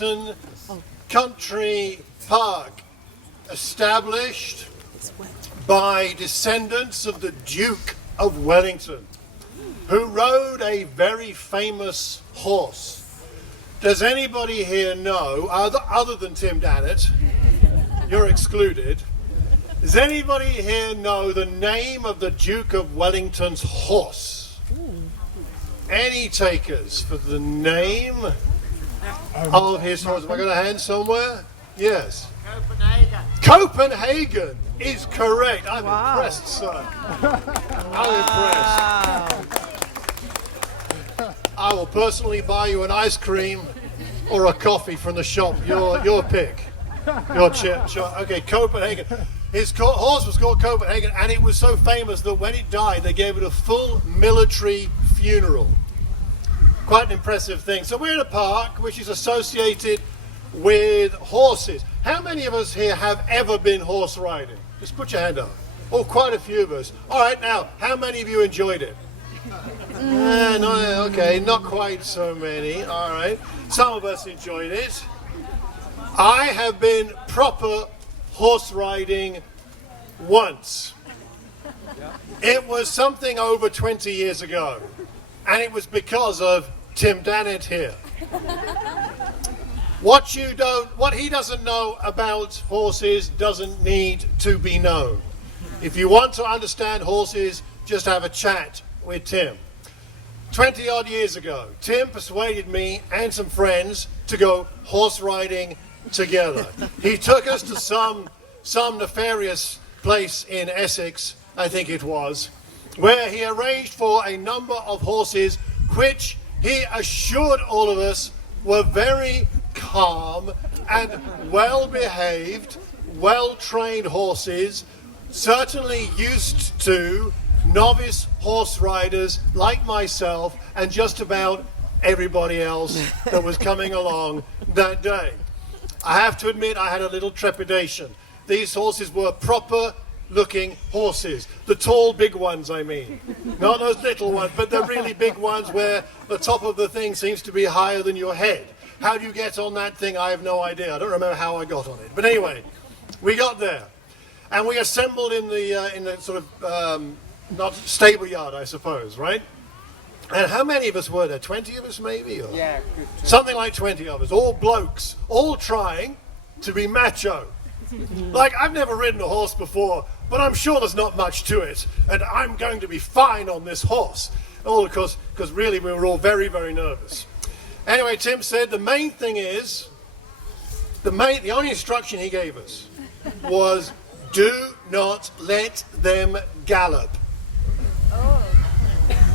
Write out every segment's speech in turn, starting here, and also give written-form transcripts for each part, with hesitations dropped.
Wellington Country Park, established by descendants of the Duke of Wellington, who rode a very famous horse. Does anybody here know, other than Tim Dannett, you're excluded, does anybody here know the name of the Duke of Wellington's horse? Any takers for the name of his horse? Have I got a hand somewhere? Yes. Copenhagen is correct. I'm impressed, sir. I'm impressed. I will personally buy you an ice cream or a coffee from the shop. Your pick. Your chip. Okay, Copenhagen. His horse was called Copenhagen, and it was so famous that when it died, they gave it a full military funeral. Quite an impressive thing. So we're in a park which is associated with horses. How many of us here have ever been horse riding? Just put your hand up. Oh, quite a few of us. All right, now, how many of you enjoyed it? No, okay, not quite so many. All right. Some of us enjoyed it. I have been proper horse riding once. It was something over 20 years ago, and it was because of Tim Dannett here. What he doesn't know about horses doesn't need to be known. If you want to understand horses, just have a chat with Tim. 20 odd years ago, Tim persuaded me and some friends to go horse riding together. He took us to some nefarious place in Essex, I think it was, where he arranged for a number of horses which he assured all of us were very calm and well-behaved, well-trained horses, certainly used to novice horse riders like myself and just about everybody else that was coming along that day. I have to admit I had a little trepidation. These horses were proper looking horses. The tall big ones, I mean. Not those little ones, but the really big ones where the top of the thing seems to be higher than your head. How do you get on that thing? I have no idea. I don't remember how I got on it. But anyway, we got there. And we assembled in the sort of, not stable yard, I suppose, right? And how many of us were there? 20 of us maybe? Or yeah, something like 20 of us, all blokes, all trying to be macho. Like, I've never ridden a horse before, but I'm sure there's not much to it, and I'm going to be fine on this horse. All because really we were all very, very nervous. Anyway, Tim said the main thing is, the only instruction he gave us was, do not let them gallop.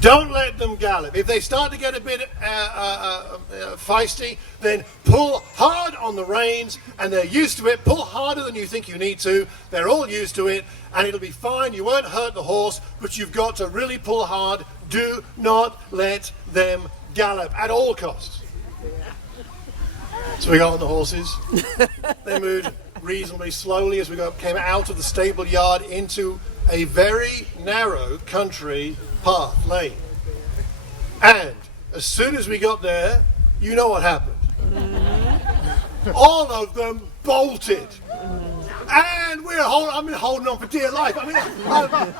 Don't let them gallop. If they start to get a bit feisty, then pull hard on the reins, and they're used to it. Pull harder than you think you need to. They're all used to it, and it'll be fine. You won't hurt the horse, but you've got to really pull hard. Do not let them gallop at all costs. So we got on the horses. They moved reasonably slowly as we came out of the stable yard into a very narrow country path lane. And as soon as we got there, you know what happened. All of them bolted. And I'm holding on for dear life. I mean,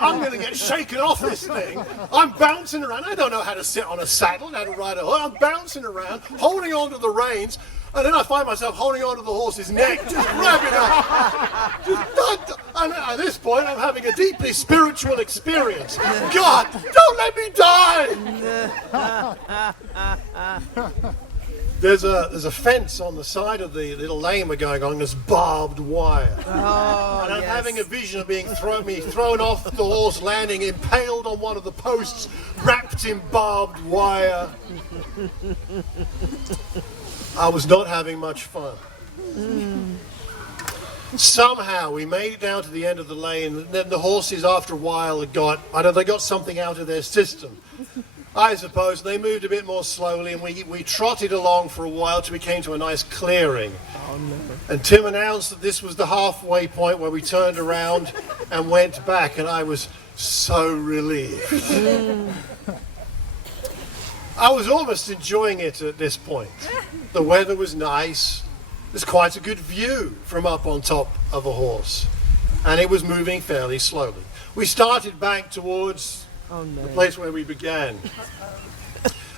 I'm going to get shaken off this thing. I'm bouncing around. I don't know how to sit on a saddle, how to ride a horse. I'm bouncing around, holding on to the reins. And then I find myself holding on to the horse's neck, just grabbing her. And at this point, I'm having a deeply spiritual experience. God, don't let me die! There's a fence on the side of the little lane we're going on. There's barbed wire. Oh, and I'm yes. having a vision of being thrown off the horse, landing impaled on one of the posts, wrapped in barbed wire. I was not having much fun. Somehow we made it down to the end of the lane, and then the horses after a while they got something out of their system, I suppose. They moved a bit more slowly, and we trotted along for a while till we came to a nice clearing. Oh, no. And Tim announced that this was the halfway point where we turned around and went back, and I was so relieved. I was almost enjoying it at this point. The weather was nice. There's quite a good view from up on top of a horse. And it was moving fairly slowly. We started back towards the place where we began.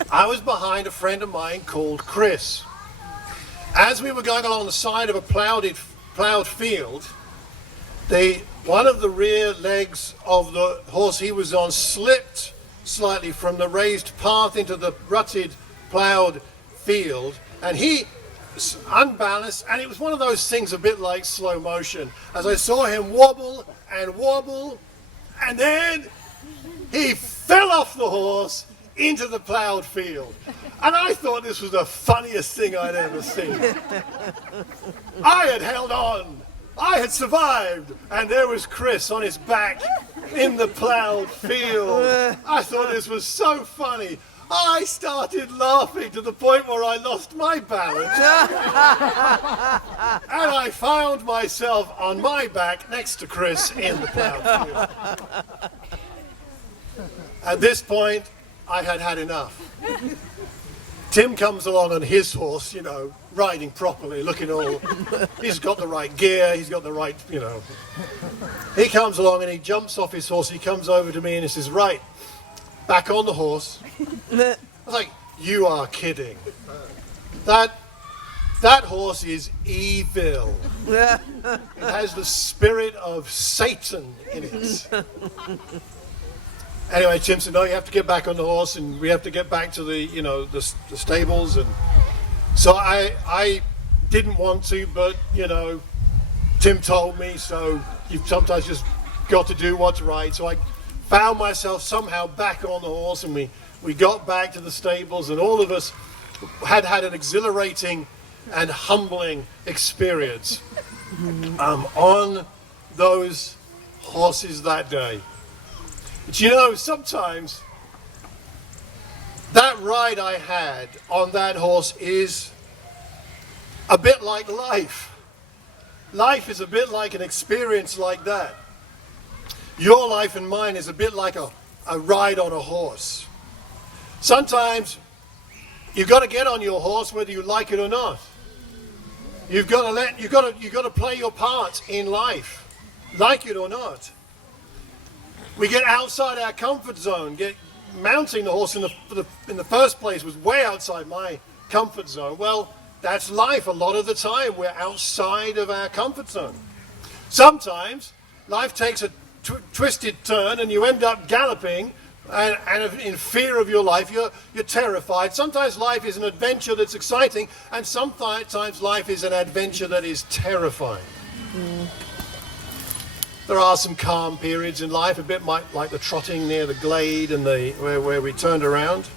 I was behind a friend of mine called Chris. As we were going along the side of a plowed field, one of the rear legs of the horse he was on slipped slightly from the raised path into the rutted plowed field, and he unbalanced, and it was one of those things a bit like slow motion, as I saw him wobble, and then he fell off the horse into the plowed field. And I thought this was the funniest thing I'd ever seen. I had held on. I had survived. And there was Chris on his back in the plowed field. I thought this was so funny. I started laughing to the point where I lost my balance. And I found myself on my back next to Chris in the plowed field. At this point, I had had enough. Tim comes along on his horse, riding properly, looking all, he's got the right gear, he's got the right, He comes along and he jumps off his horse, he comes over to me and he says, right, back on the horse. I was like, you are kidding. That horse is evil. It has the spirit of Satan in it. Anyway, Tim said, no, you have to get back on the horse and we have to get back to the stables. And so I didn't want to, but, Tim told me, so you've sometimes just got to do what's right. So I found myself somehow back on the horse, and we got back to the stables, and all of us had an exhilarating and humbling experience on those horses that day. But sometimes that ride I had on that horse is a bit like life. Life is a bit like an experience like that. Your life and mine is a bit like a ride on a horse. Sometimes you've got to get on your horse whether you like it or not. You've got to play your part in life, like it or not. We get outside our comfort zone. Mounting the horse in the first place was way outside my comfort zone. Well, that's life. A lot of the time we're outside of our comfort zone. Sometimes life takes a twisted turn and you end up galloping and in fear of your life. You're terrified. Sometimes life is an adventure that's exciting, and sometimes life is an adventure that is terrifying. There are some calm periods in life, a bit like the trotting near the glade and where we turned around.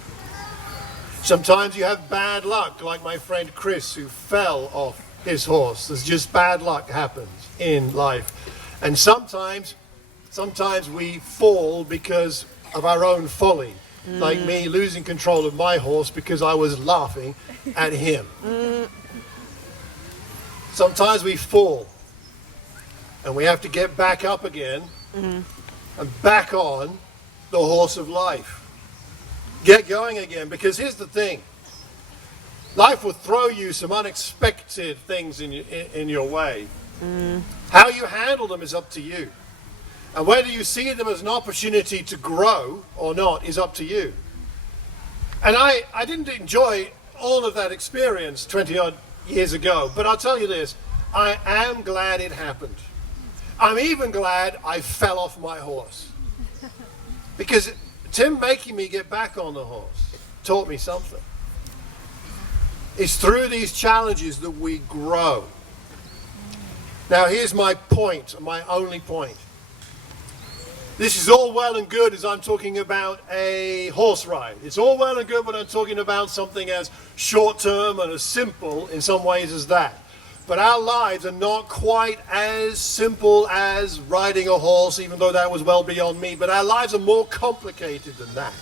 Sometimes you have bad luck, like my friend Chris, who fell off his horse. There's just bad luck happens in life. And sometimes we fall because of our own folly, like me losing control of my horse because I was laughing at him. Sometimes we fall. And we have to get back up again and back on the horse of life. Get going again, because here's the thing. Life will throw you some unexpected things in your way. How you handle them is up to you. And whether you see them as an opportunity to grow or not is up to you. And I didn't enjoy all of that experience 20-odd years ago, but I'll tell you this, I am glad it happened. I'm even glad I fell off my horse, because Tim making me get back on the horse taught me something. It's through these challenges that we grow. Now here's my point, my only point. This is all well and good as I'm talking about a horse ride. It's all well and good when I'm talking about something as short-term and as simple in some ways as that. But our lives are not quite as simple as riding a horse, even though that was well beyond me. But our lives are more complicated than that.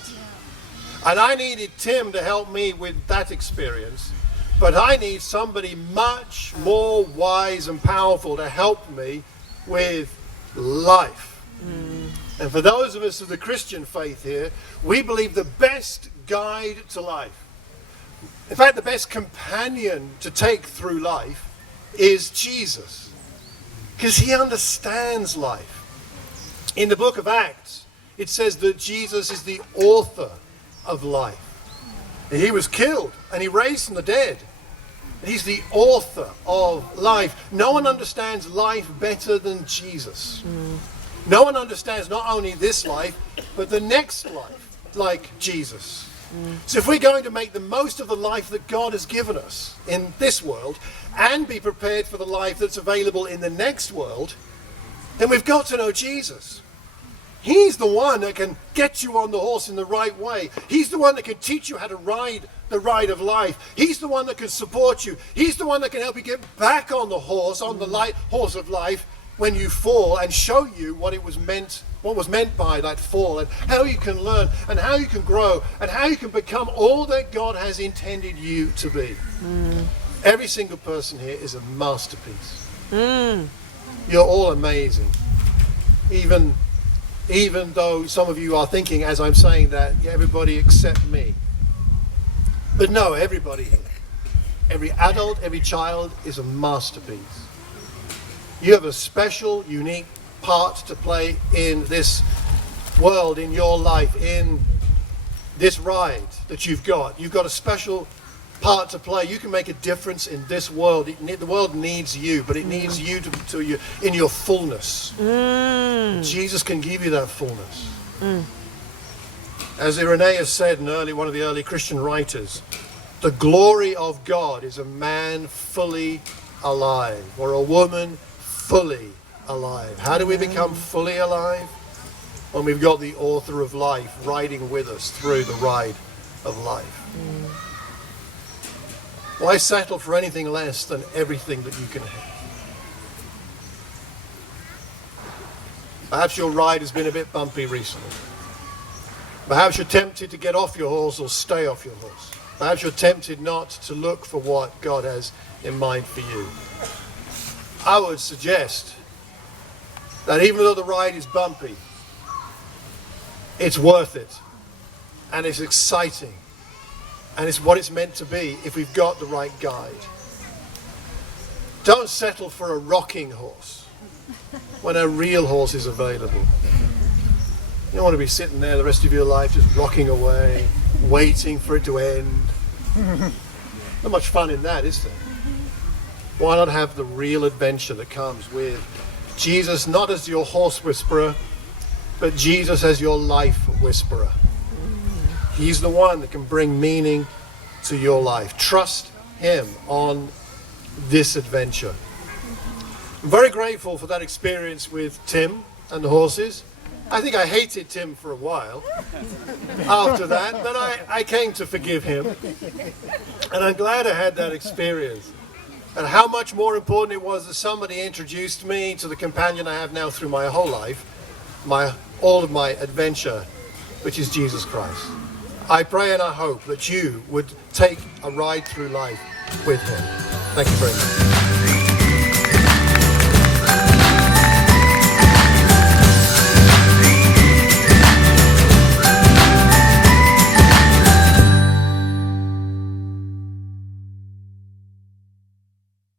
And I needed Tim to help me with that experience. But I need somebody much more wise and powerful to help me with life. And for those of us of the Christian faith here, we believe the best guide to life. In fact, the best companion to take through life is Jesus, because he understands life. In the book of Acts, it says that Jesus is the author of life. He was killed and he raised from the dead. He's the author of life. No one understands life better than Jesus. No one understands not only this life, but the next life like Jesus. So if we're going to make the most of the life that God has given us in this world and be prepared for the life that's available in the next world, then we've got to know Jesus. He's the one that can get you on the horse in the right way. He's the one that can teach you how to ride the ride of life. He's the one that can support you. He's the one that can help you get back on the horse, on the horse of life when you fall, and show you what was meant by that fall, and how you can learn, and how you can grow, and how you can become all that God has intended you to be. Every single person here is a masterpiece. You're all amazing. Even though some of you are thinking, as I'm saying that, yeah, everybody except me. But no, everybody here, every adult, every child is a masterpiece. You have a special, unique part to play in this world, in your life, in this ride that you've got. You've got a special part to play. You can make a difference in this world. The world needs you, but it needs you to you in your fullness. Jesus can give you that fullness. As Irenaeus said in one of the early Christian writers, the glory of God is a man fully alive, or a woman fully alive. How do we become fully alive? When we've got the author of life riding with us through the ride of life. Why settle for anything less than everything that you can have? Perhaps your ride has been a bit bumpy recently. Perhaps you're tempted to get off your horse or stay off your horse. Perhaps you're tempted not to look for what God has in mind for you. I would suggest that even though the ride is bumpy, it's worth it, and it's exciting, and it's what it's meant to be if we've got the right guide. Don't settle for a rocking horse when a real horse is available. You don't want to be sitting there the rest of your life just rocking away, waiting for it to end. Not much fun in that, is there? Why not have the real adventure that comes with Jesus, not as your horse whisperer, but Jesus as your life whisperer. He's the one that can bring meaning to your life. Trust him on this adventure. I'm very grateful for that experience with Tim and the horses. I think I hated Tim for a while after that, but I came to forgive him. And I'm glad I had that experience. And how much more important it was that somebody introduced me to the companion I have now through my whole life, all of my adventure, which is Jesus Christ. I pray and I hope that you would take a ride through life with him. Thank you very much.